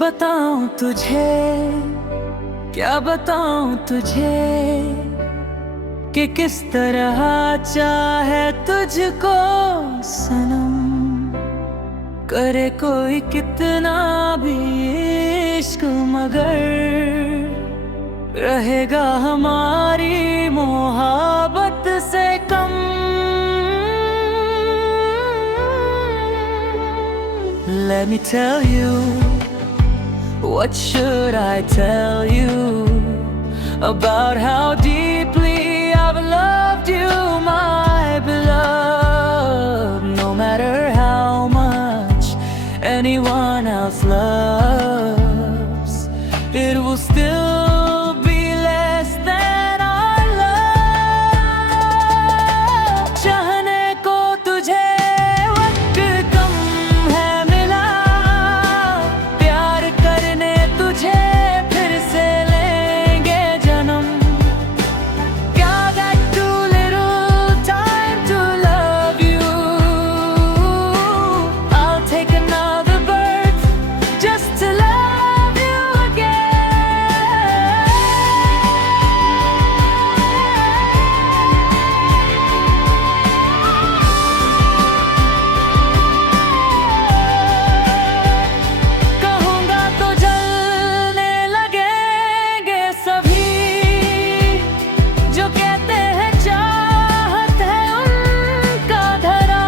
बताऊं तुझे, क्या बताऊं तुझे कि किस तरह चाहे तुझको सनम। करे कोई कितना भी इश्क मगर रहेगा हमारी मोहब्बत से कम। Let me tell you, what should I tell you about how deeply I've loved you, my beloved? No matter how much anyone else loves, it will still be less than our love. चाहने को तुझे वक्त कम है मिला, प्यार करने तुझे फिर से लेंगे जन्म। Got that too little time to love you. I'll take another birth just to love you again. कहूँगा तो जलने लगेंगे सभी जो कहते हैं चाहत है उनका धरा।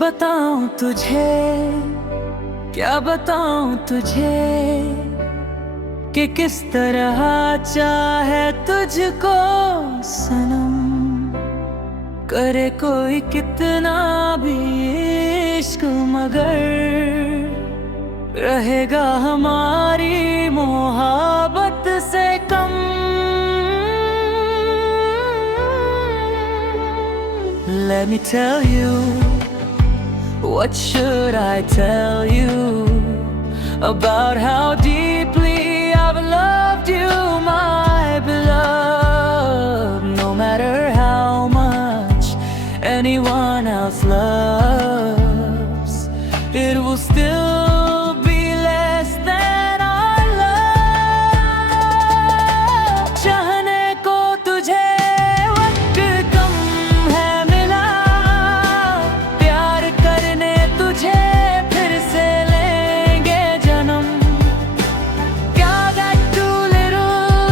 बताऊं तुझे, क्या बताऊं तुझे कि किस तरह चाहे तुझको सनम। करे कोई कितना भी इश्क मगर रहेगा हमारी मोहब्बत से कम। Let me tell you, what should I tell you about how deeply I've loved you, my beloved? No matter how much anyone else loves, it will still be less than our love. चाहने को तुझे वक्त कम है मिला, प्यार करने तुझे फिर से लेंगे जन्म। Got that too little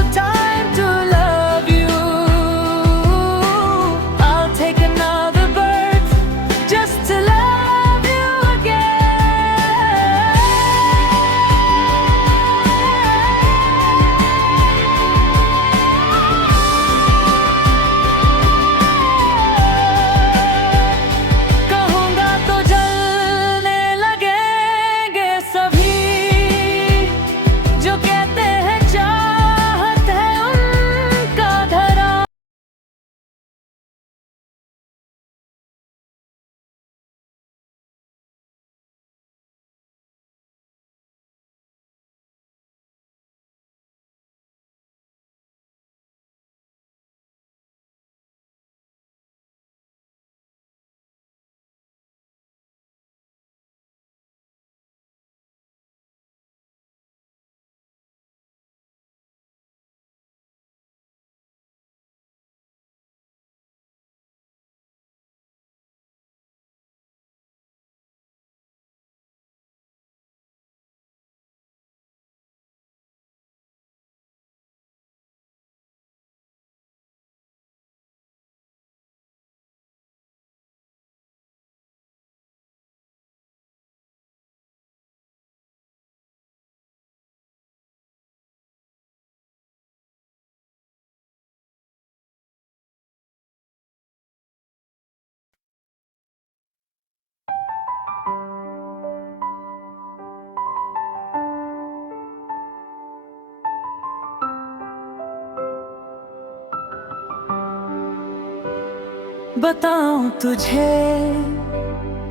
बताऊं तुझे,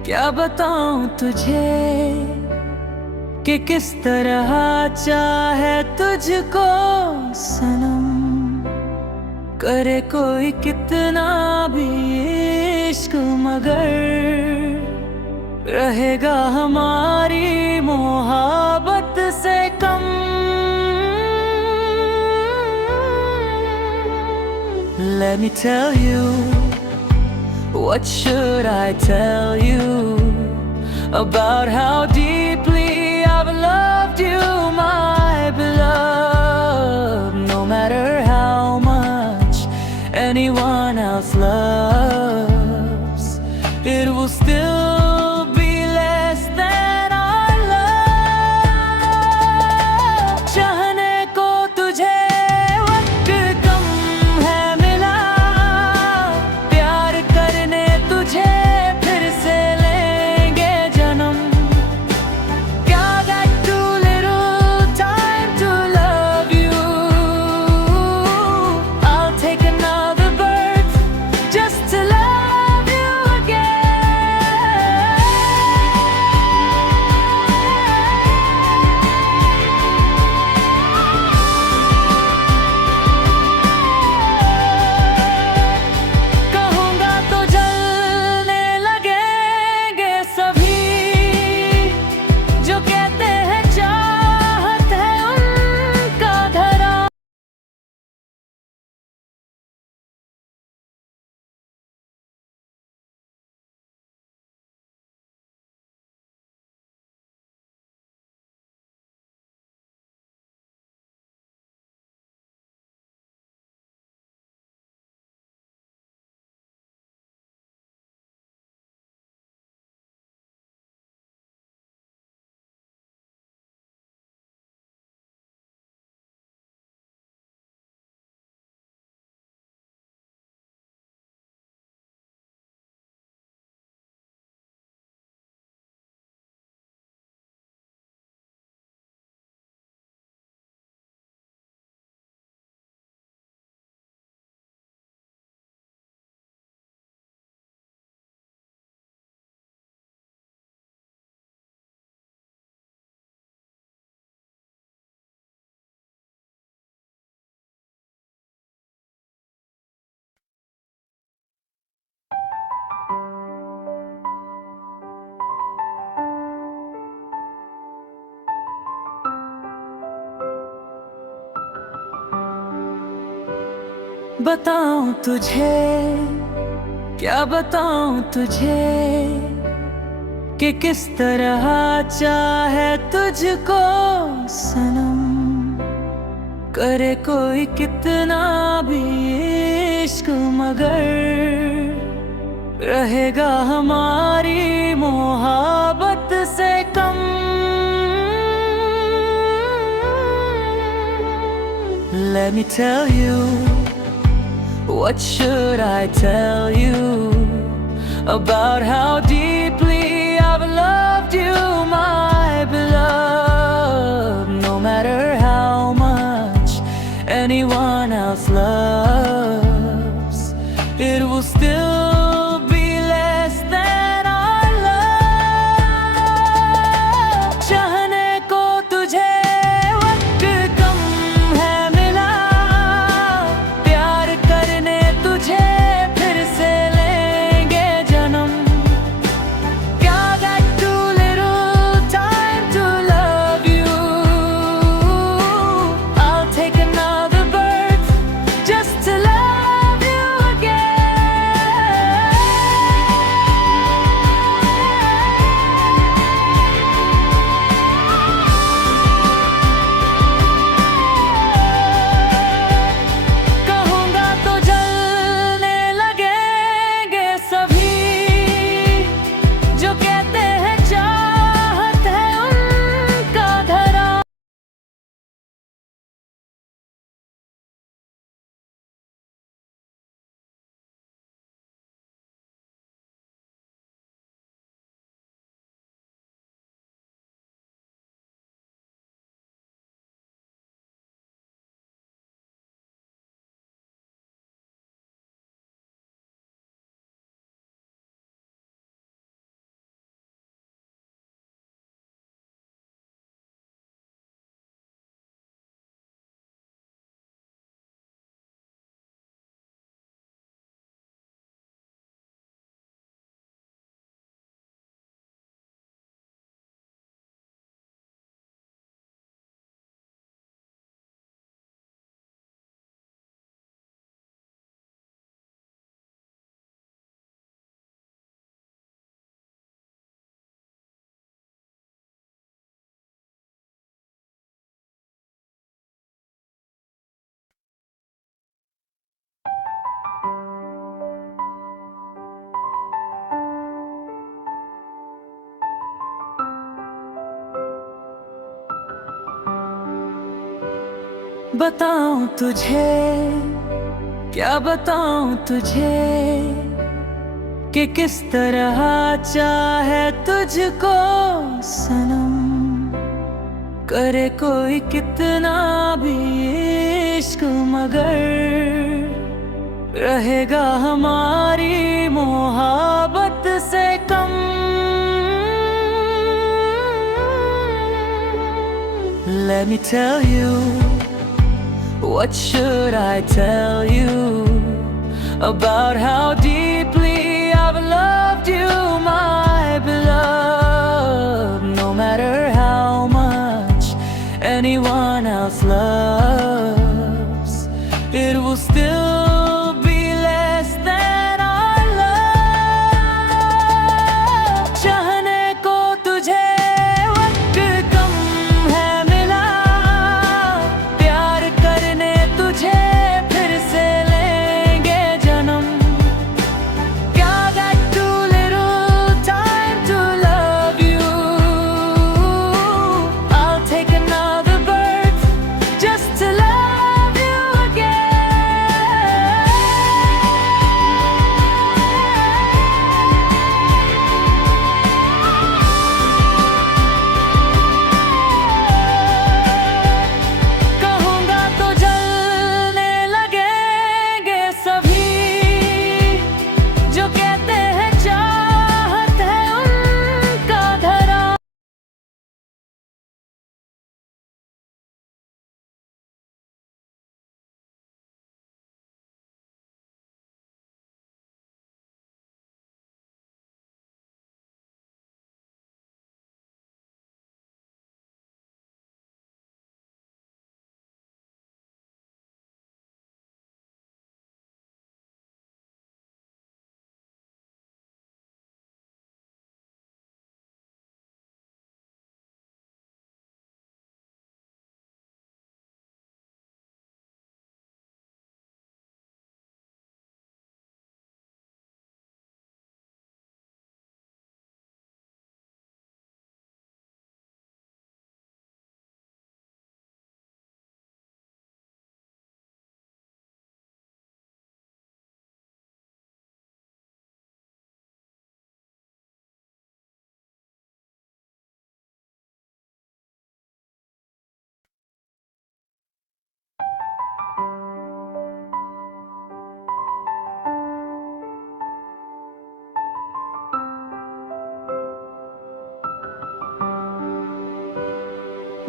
क्या बताऊं तुझे कि किस तरह चाहे तुझको सनम। करे कोई कितना भी इश्क मगर रहेगा हमारी मोहब्बत से कम। Let me tell you, what should I tell you about how deeply I've loved you, my beloved. No matter how much anyone else loves, it will still be less than our love. चाहने को तुझे वक्त कम है मिला, प्यार करने तुझे फिर से लेंगे जन्म। Got that too little time to love you. I'll take another birth just to love you again. कहूँगा तो जलने लगेंगे सभी जो कहते हैं चाहत है उनका धरा। बताऊं तुझे, क्या बताऊं तुझे कि किस तरह चाहे तुझको सनम। करे कोई कितना भी इश्क मगर रहेगा हमारी मोहब्बत से कम। Let me tell you, what should I tell you about how deeply I've loved you, my beloved. No matter how much anyone else loves, it will still be less than our love. चाहने को तुझे वक्त कम है मिला, प्यार करने तुझे फिर से लेंगे जन्म। बताऊं तुझे, क्या बताऊं तुझे कि किस तरह चाहे तुझको सनम। करे कोई कितना भी इश्क मगर रहेगा हमारी मोहब्बत से कम। Let me tell you, what should I tell you about how deeply I've loved you, my beloved? No matter how much anyone else loves, it will still be less than our love. चाहने को तुझे वक्त कम है मिला, प्यार करने तुझे फिर से लेंगे जन्म। God, I too little time to love you. I'll take another birth just to love you again. कहूँगा तो जलने लगेंगे सभी जो कहते हैं चाहत है उनका धरा।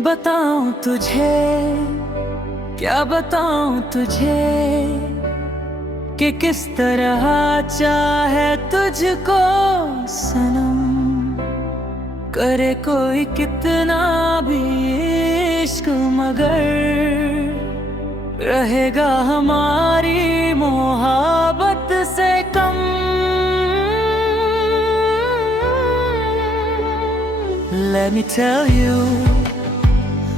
बताऊं तुझे, क्या बताऊं तुझे कि किस तरह चाहे तुझको सनम। करे कोई कितना भी इश्क मगर रहेगा हमारी मोहब्बत से कम। Let me tell you,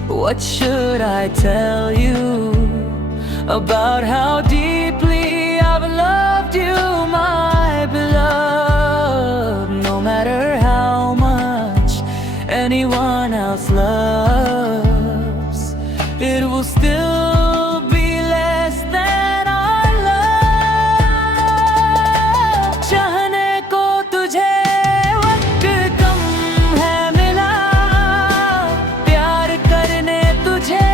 what should I tell you about how deeply I've loved you, my beloved? No matter how much anyone else loves, it will still be less than our love. चाहने को तुझे वक्त कम है मिला, प्यार करने तुझे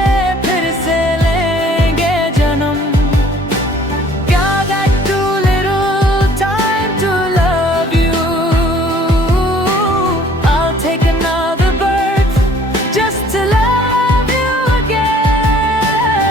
फिर से लेंगे जन्म। God, I too little time to love you. I'll take another birth just to love you again.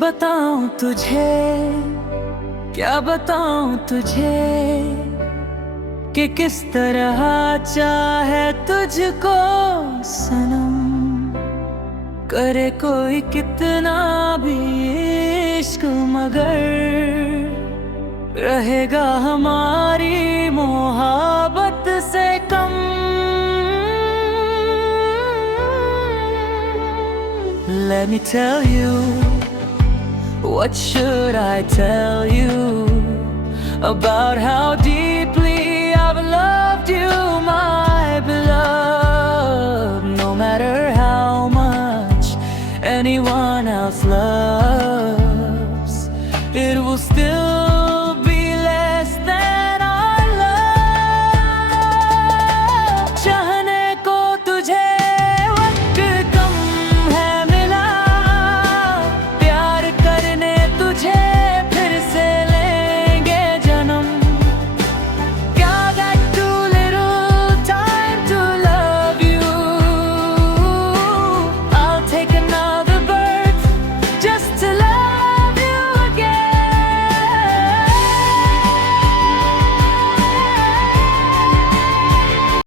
बताऊं तुझे, क्या बताऊं तुझे कि किस तरह चाहे तुझको सनम। करे कोई कितना भी इश्क मगर रहेगा हमारी मोहब्बत से कम। Let me tell you, what should I tell you about how deep